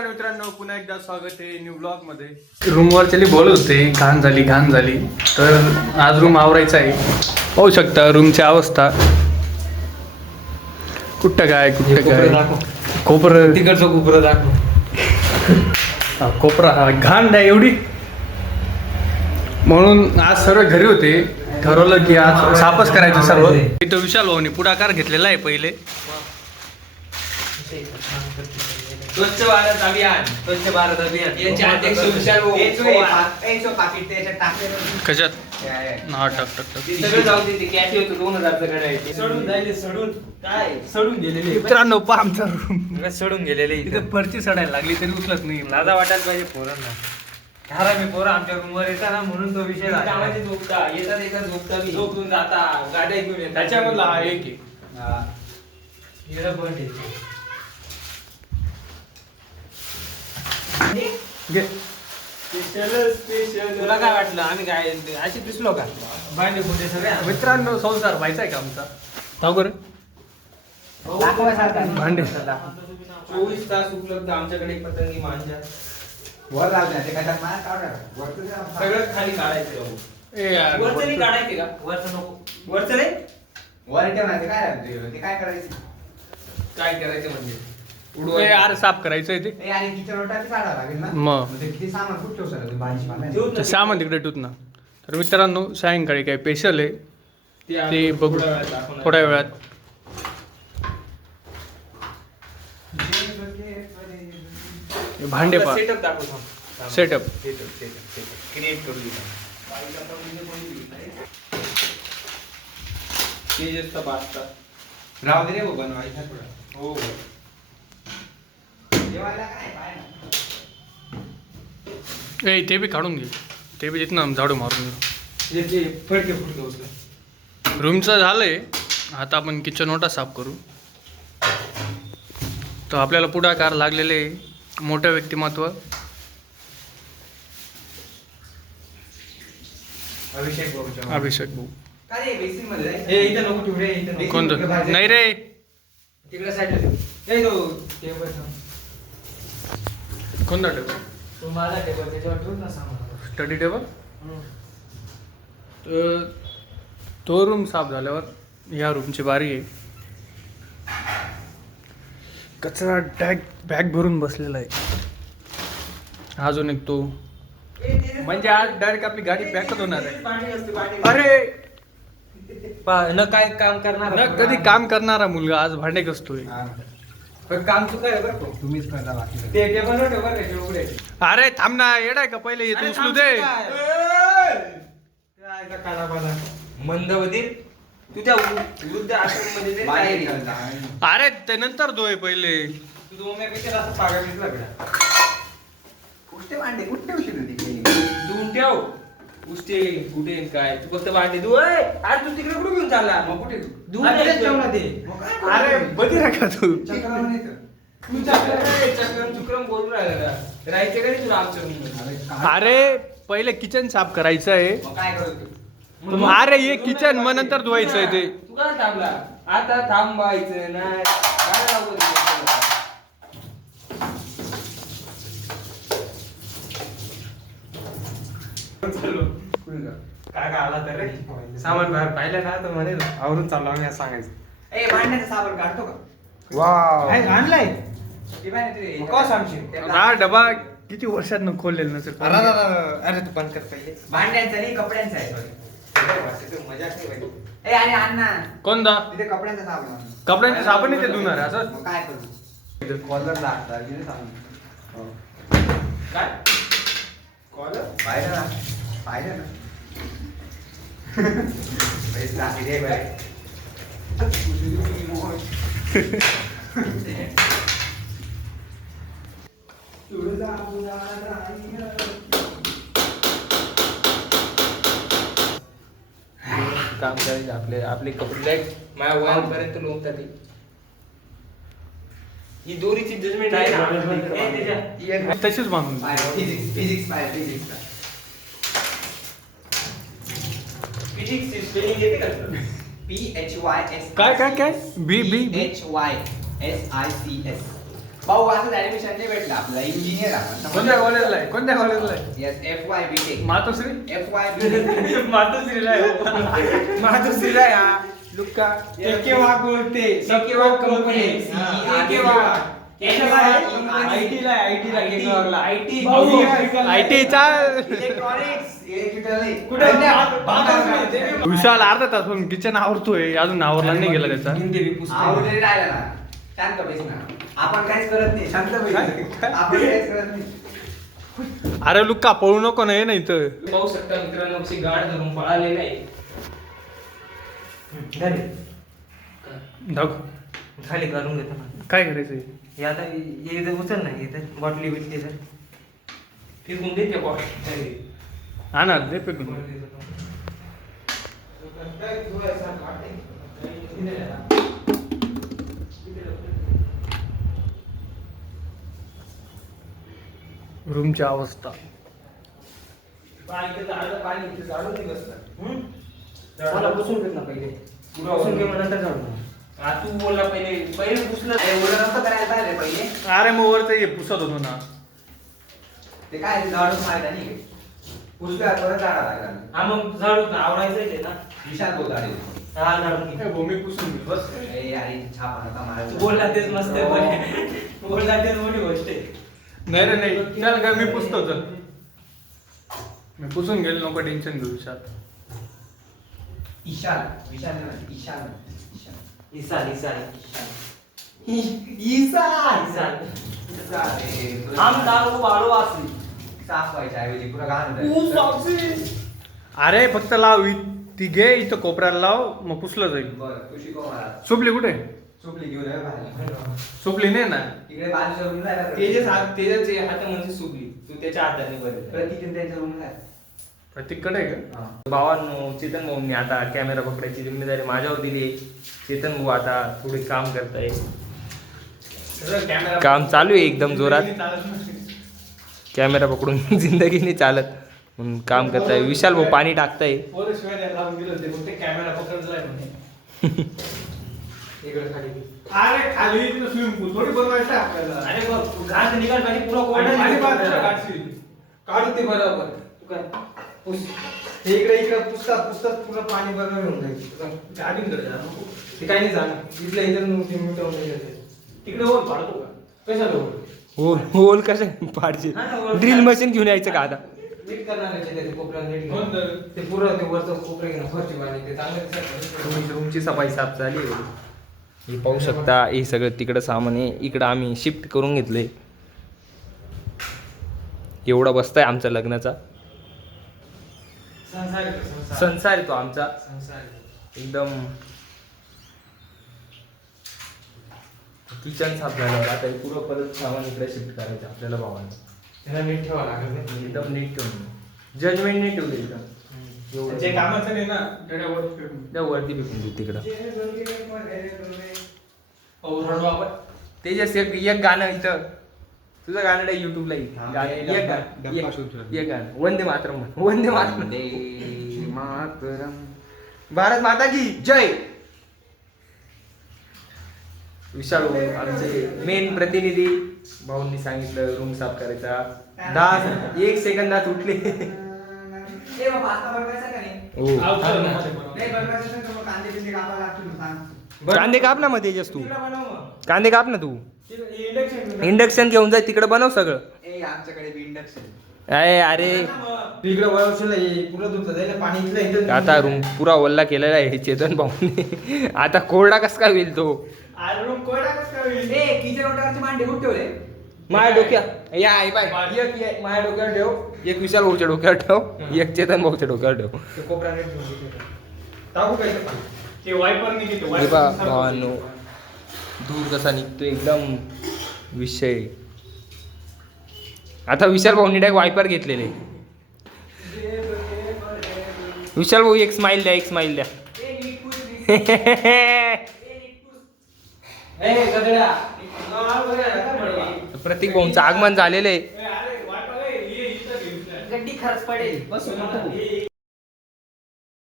नमस्कार मित्रांनो, पुन्हा एकदा स्वागत आहे न्यू ब्लॉग मध्ये. रूमवर चली बोलत होते, घाण झाली तर आज रूम आवरायचा आहे. पाहू शकता रूमची अवस्था. कुठं काय कोपरं तिकडचं कोपरं दाखव. कोपरा हा घाण नाही एवढी, म्हणून आज सर्व घरी होते. ठरवलं की आज साफच करायचं सर्व. इथं विशाल भाऊनी पुढाकार घेतलेला आहे पहिले. स्वच्छ भारत अभियान यांचे अध्यक्ष विशाल भाऊ. कशात हा टाक सगळं जाऊ दे. ते कॅफे होतं 2000 घड्याळ सडून गेलेले. मित्रांनो पहा आमचा रूम सडून गेलेले. इथे फरची सडायला लागली तरी उचलत नाही. लाजा वाटायला पाहिजे पोरांना. धारा मी पोरं आमच्या रूमवर येतात ना, म्हणून तो विषय कामाची झोपता येतात झोपून जाता गाड्या घेऊन येतात. त्याच्यामधला हा एक आहे. घे. तुला काय वाटलं आम्ही काय अशी दिसलो का? भांडे फुटे सगळे. मित्रांनो संसार व्हायचा आहे का आमचा? सांगू रे भांडे 24 तास उपलब्ध आमच्याकडे. पतंगी मांजा सगळं खाली काढायचं. ए यार, वरचं नाही काढायचे का? वरचं नको. वरचं नाही काय करायचं म्हणजे ए यार साफ करायचं आहे ते. मग ते सामान तिकडे ठेवत ना. तर मित्रांनो सायंकाळी काय स्पेशल आहे ते बघू थोड्या वेळात. भांडे पहा. सेटअप दाखव. सेटअप क्रिएट करू दे. तेजसचा पास्ता राहू दे रे हो बनवायचा थोडा. हो जेवायला काय पाय ना. ए ते बी काढून घे. ते बी तिथनं झाडू मारून घे. जे फडके फुटके होतं. रूमचं झालंय. आता आपण किचन ओटा साफ करू. तर आपल्याला पुढाकार लागलेले मोठं व्यक्तिमत्व अभिषेक भाऊच्या. अभिषेक भाऊ. काय रे बेसिन मध्ये जायचं? ए इथं नको ठेवू रे. इथं नको. कोणतं? नाही रे तिकडे साईडला ठेव. ए तो टेबल कोणता टेबल? तो माझा टेबल त्याच्यावर ठेवून ना सामान. Study table. तर तो रूम साफ झाल्यावर या रूमची बारी आहे. कचरा बॅग भरून बसलेला आहे. अजून एक तो म्हणजे आज डायरेक्ट आपली गाडी पॅकच होणार आहे. अरे न काय काम करणार ना कधी काम करणारा मुलगा आज भांडे कसतोय. पण काम चुकाय बरं का. तुम्हीच करता बाकी ते टेबलवर ठेव बरं का उघडे. अरे थांब ना येडाय का पहिले येतो उचलू दे. मंदवदीर तुझ्या वृद्ध आश्रममध्ये ते काय रे? अरे ते नंतर धुय पहिले. तू दोम्यापेक्षा असं पागल दिसला बेटा. कुठे भांडे कुठे उशीर होती. धुवून ठेव. उष्टे कुठे काय तू फक्त भांडे धुव. अरे तू तिकडे कुठे घेऊन चालला? मग कुठे धुवून ठेव ना ते. अरे बघी का तू. चक्रावर येतं. तू चक्रम चुक्रम बोलून राहिला. राहायचं का नाही तुला आमच्या रूममध्ये? अरे पहिले किचन साफ करायचं आहे. मग काय करत तू? अरे हे किचन मग नंतर धुवायचं आहे ते. तू काय थांबला? आता थांबायचं नाही. काय लावू दे? काय आला तर रे सामान बाहेर पाहिलं ना तर म्हणे आवरून चाललो आम्ही असं सांगायचं. ए भांड्याचा साबण काढतो का? वाव आणलाय ते पाहिजे तुझे. का सांगशील? हा डबा किती वर्षात खोललेला नसेल. अरे तू बंद कर पहिले. भांड्यांचा नाही कपड्यांचा आहे. sorry. मजा नाही. ए आणि अण्णा कोणता? तिथे कपड्यांचा साबण आहे. कपड्यांचे साबण ते धुणार आहे असं. मग काय करू? कॉलर लागतात तिथे साबण. काय कॉलर पाहिलं ना पाहिलं ना. पैसे लागले रे बाई. काम करायचं आपले कपडे माझ्या वयापर्यंत लोकतात. ही दोरीची जजमेंट आहे ना. तशीच बांधून फिजिक्स फिजिक्स स्पेलिंग येते का तुला? PHYS. काय बी PHYSICS. भाऊ असं ऍडमिशन नाही भेटलं आपला इंजिनियर आपण कोणत्या कॉलेजला आहे कोणत्या कॉलेजला आहे येस FY BTech मातोश्री FY BTech मातोश्रीला मातोश्रीला या लुक्का एके वाघ बोलते एके वाघ कंपनी एके वाघ आयटीला आयटी IT चा इलेक्ट्रॉनिक्स कुठे विशाल अर्धा तास पण किचन आवरतोय अजून आवरला नाही गेला त्याचा आवडले राहिला ना शांत बैस ना आपण काहीच करत नाही शांत बैस आपण काहीच करत नाही अरे लुक्का पळू नको ना ये ना इथं पाहू शकता मित्रांनो कशी गाड धरून पळालेला आहे दाखव खाली करून घेतो ना काय करायचंय हे आता हे जर उचल ना हे बॉटली बिटली तर फेकून दे त्या बॉटली आणा दे पेकून रूमची अवस्था पुसून घेत ना पहिले पुसून घे मग नंतर झाडू तू बोलला पहिले पुसलं एवढं नव्हतं करायला पाहिजे पहिले अरे मग वरचं हे पुसत होतो ना ते काय झाडून फायदा नाही पुसल्या परत झाडा लागला हा मग झाडू ना आवडायचं आहे ना विशाल बोल झाडे हा झाडून घे भूमी पुसून घे, बस ए अरे छापा नका मारायला. बोलला तेच मस्त आहे बोलला तेच मोठी गोष्ट आहे नाही रे नाही चल काय मी पुसतो चल मी पुसून गेलो नको टेन्शन घेऊ विशाल ईशान विशाल नाही, ईशान इसाल आम दारू बाळू असली साफ व्हायच्या ऐवजी पुरा घाण होतं. अरे फक्त लाव ती घे इथं कोपऱ्याला लाव मग पुसलं जाईल बरं तू शिकव मला सुपली कुठे सुपली घेऊन ये बाहेर. सुपली नाही ना इकडे बाजूच्या रूम जायला तेजच हातामध्ये सुकली तू त्याच्या हाताने बरं प्रतिदिन त्यांच्या रूम जाय प्रतीककडे आहे का भावांनो चेतन भाऊंनी आता कॅमेरा पकडायची जिम्मेदारी माझ्यावर दिली आहे. चेतन भाऊ आता थोडे काम करताय काम चालू आहे एकदम जोरात कॅमेरा पकडून जिंदगी नाही चालत म्हणून काम करताय विशाल भाऊ पाणी टाकताय कॅमेरा पकडलाय म्हणे इकडे खाली अरे खाली स्विमिंग पूल थोडी बनवायचं आहे आपल्याला अरे बघ घास निघाल पाहिजे पुरा आणि कोरडा बाजूला गाडशील. काढू ते बरोबर तू काय पुस हे इकडे पुसतात पुरा पाणी बरोबर होऊन जाईल गाडीकडे जा नको. ते काही नाही जाणार इथल्या इथं मिटवून तिकडे होल पाडतो का कशाला होल होल कसं पाडशील हा ना, होल. ड्रिल मशीन घेऊन यायचं का आता नीट करणार आहे ते कोपरा नीट कोण घेऊन. तर? ते पुरं ते वरचं कोपरे घेणं फरची पाणी ते चांगलं दिसतं. रूमची सफाई साफ झाली हे पाहू शकता हे सगळं तिकडं सामान आहे इकडं आम्ही शिफ्ट करून घेतलंय एवढा बसताय आमचा लग्नाचा संसार आहे तो, संसार. संसार आहे तो आमचा संसार आहे. एकदम किचन साफ झालं आता हे पुरं परत सामान इकडे शिफ्ट करायचं आपल्याला भावाने त्याला नीट ठेवा लागेल नाही. एकदम नीट ठेवून जजमेंट नाही ठेवलं एकदम जे कामाचं नाही ना त्याच्यावर फेकून. त्या वरती फेकून देऊ तिकडं अहो, रडू आपण. तेजस एक गाणं इथं तुझं गाणं नाही युट्यूबला डब्बा एक गाणं वंदे मातरम म्हण. वंदे मातरम वंदे मातरम. भारत माता की जय विशाल भाऊ, आमचे मेन प्रतिनिधी भाऊंनी सांगितलं रूम साफ करायचा 1 सेकंदात उठले ए बाबा पास्ता बनवायचा का नाही? हो आवतं ना, ते बनव. नाही बनवायचं असेल तर मग कांदे बिंदे कापायला लागतील सांग. कांदे काप ना मग तेजस तू तिकडं बनव मग. कांदे काप ना तू तिकडं इंडक्शन इंडक्शन घेऊन जाय तिकडे बनव सगळं ए आमच्याकडे बी इंडक्शन. अरे इकडे वळवशील पुरं दूध जाईल पाणी इथलं इथं आता रूम पुरा ओल्ला केलेला आहे चेतन भाऊने आता कोरडा कस काय होईल तो अरे रूम कोरडा कसं काय होईल? ए किचन ओटावरचे मांडे कुठे ठेवले? माझ्या डोक्या या आई बाय एक माझ्या डोक्यावर ठेव एक विशाल भाऊच्या डोक्यावर ठेव एक चेतन भाऊच्या डोक्यावर ठेव ते कोपरा नीट ठेवून दे. टाकू काय ते पाणी? ते वायपर नाही घेतो हे पहा भावांनो दूर कसा निघतो एकदम विषय आता विशाल भाऊनी डायरेक्ट वायपर घेतलेले विशाल भाऊ एक स्माइल द्या एक स्माइल द्या ए गधड्या हा, बघा, काय म्हणलं? प्रतीक भाऊंचं आगमन झालेलं आहे अरे वायपर आहे, ये इथं घेऊन जा. गड्डी खर्च पडेल बस